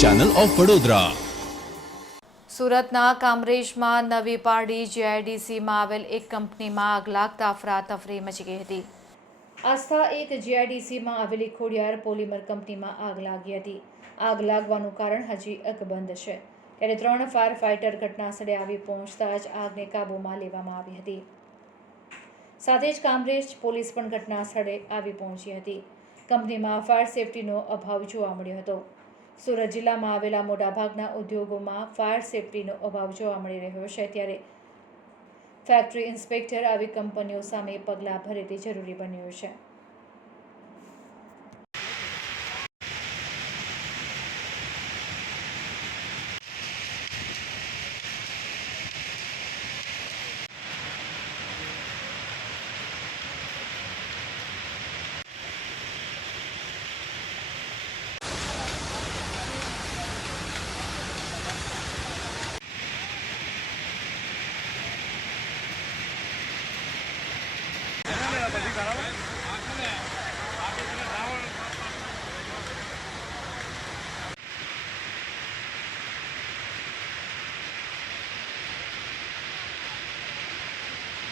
Channel of Vadodara સુરતના કામરેજમાં નવી પારડી જીઆઈડીસીમાં આવેલ એક કંપનીમાં આગ લાગતા અફરાતફરી મચી ગઈ હતી. આસ્થા એક જીઆઈડીસીમાં આવેલી ખોડિયાર પોલિમર કંપનીમાં આગ લાગી હતી. આગ લાગવાનું કારણ હજી અકબંધ છે. ત્યારે ત્રણ ફાયર ફાઇટર ઘટનાસ્થળે આવી પહોંચતા જ આગને કાબૂમાં લેવામાં આવી હતી. સાથે જ કામરેજ પોલીસ પણ ઘટના સ્થળે આવી પહોંચી હતી. કંપનીમાં ફાયર સેફટીનો અભાવ જોવા મળ્યો હતો. સુરત જિલ્લામાં આવેલા મોટાભાગના ઉદ્યોગોમાં ફાયર સેફટીનો અભાવ જોવા મળી રહ્યો છે ત્યારે ફેક્ટરી ઇન્સ્પેક્ટર આવી કંપનીઓ સામે પગલાં ભરે તે જરૂરી બન્યું છે.